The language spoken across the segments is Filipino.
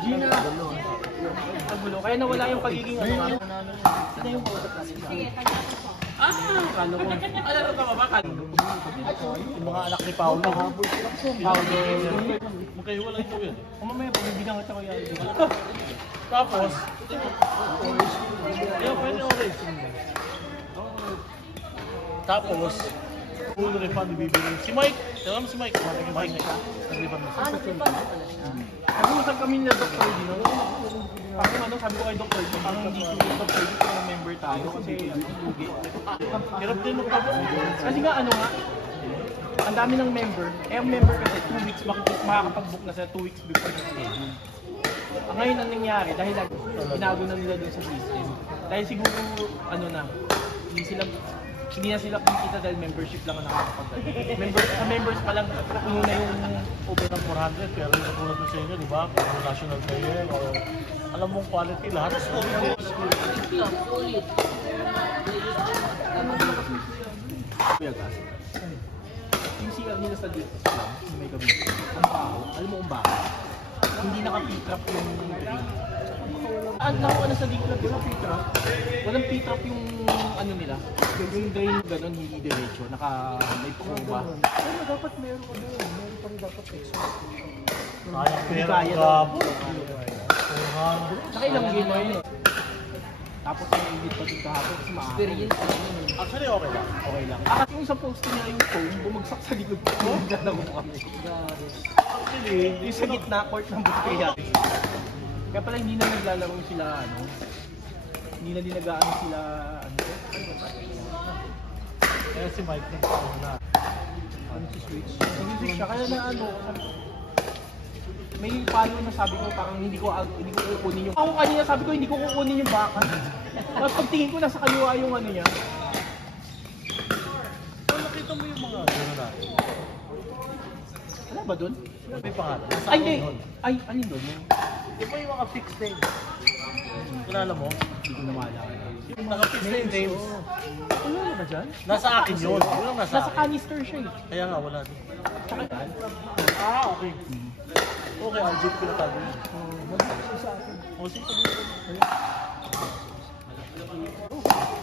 Gina. Nagulo. Kaya nawala yung pagiging ano. Sino yung kausap natin? Kalo ko. Alam ka ba? Yung mga anak ni Paolo. Paolo. Magkahiwala ito yan. Mamaya pagbibigyan kita ko yan. Tapos, ayun, pwede orange. Tapos, full refund ibibigay. Si Mike, alam mo si Mike? Mike, nag-refund mo. Nag-uusap kami na Dr. Dino. Parang ano, sabi ko kay Dr. Dino, parang hindi ko Dr. Dino kung member tayo kasi ano, lugi. Hirap din magpapos. Kasi nga ano nga, ang dami ng member. Eh ang member kasi 2 weeks makakapag-book na sa 2 weeks before the schedule. Ngayon ang nangyari, dahil binago na nila dun sa system. Dahil siguro, ano na, hindi na sila kumikita dahil membership lang ang nakakapag-book. Sa members pa lang, puno na yung Over ng 400, pero yung katulad mo sa inyo, di ba? Kung national player, o alam mong quality, lahat. Kuya Gas. Yung CR nila sa dito lang, may gawin. Ang baho, alam mo kung bakit? Hindi naka-pick-up yung drain. Ano sa D-Club, walang pick-up. Walang pick-up yung ano nila. Yung drain gano'n, hindi diretso. May pukuba. Pero dapat meron ka doon. Meron pa rin dapat extra. Kayang pera Kaya ka. daw. 400. Saka ilang game na yun. Tapos may edit pa din kahapon kasi experience. Actually, okay lang. Okay lang. Kasi yung sa posting niya yung phone, bumagsak sa likod ko. Nagdalago kami. Actually, Yung sa gitna court ng Bukaya. Kaya pala hindi na naglalaro sila, ano. Hindi na dinagaano sila, ano to? kaya si Mike nagpapala na. Ano si Switch? Nag-switch siya, kaya na ano, may follow na sabi ko parang hindi ko kukunin yung... Ako kanina sabi ko hindi ko kukunin yung baka. Tapos pagtingin ko nasa kaliwa yung ano niya. So, nakita mo yung mga gano'n natin. Wala ba dun? May pangalan. Ay, hindi. Ay, alin dun? Di ba yung mga fixed names? Kilala mo? Hindi ko na maalala. Yung mga fixed names. Wala na ba dyan? Nasa akin yun. Yun ang nasa Nasa akin. canister siya eh. Kaya nga, wala din. Tsaka yan. Okay. Okay, I'll jeep pinatago yun. Mag-extra sa akin. O, sige.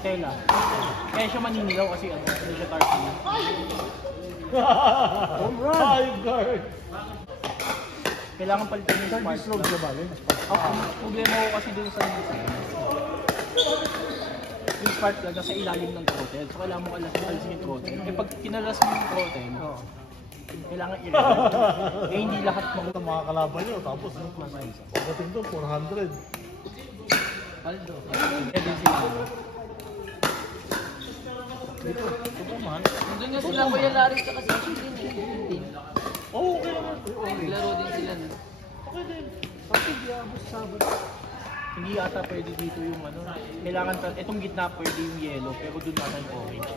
Tela. Kaya siya maninilaw kasi ano siya tarpin. Alright! Guard! Kailangan palitan yung Service spark road plug. ka ba yun? Ang problema ko kasi dun sa yung spark plug nasa ilalim ng throttle. So kailangan mo alisin yung throttle. Eh pag kinalas mo yung throttle, kailangan i-rev. Eh hindi lahat Ito mga kalaban nyo, tapos pagdating doon, 400. Paldo. Eh din sila. Dito, sobrang mahal. Doon nga sila Kuya Larry tsaka si Ashwin eh. Oo, okay naman. Naglaro din sila. Okay din. Pati diabos Sabado. Hindi ata pwede dito yung ano. Kailangan itong gitna pwede yung yellow pero doon natin yung orange.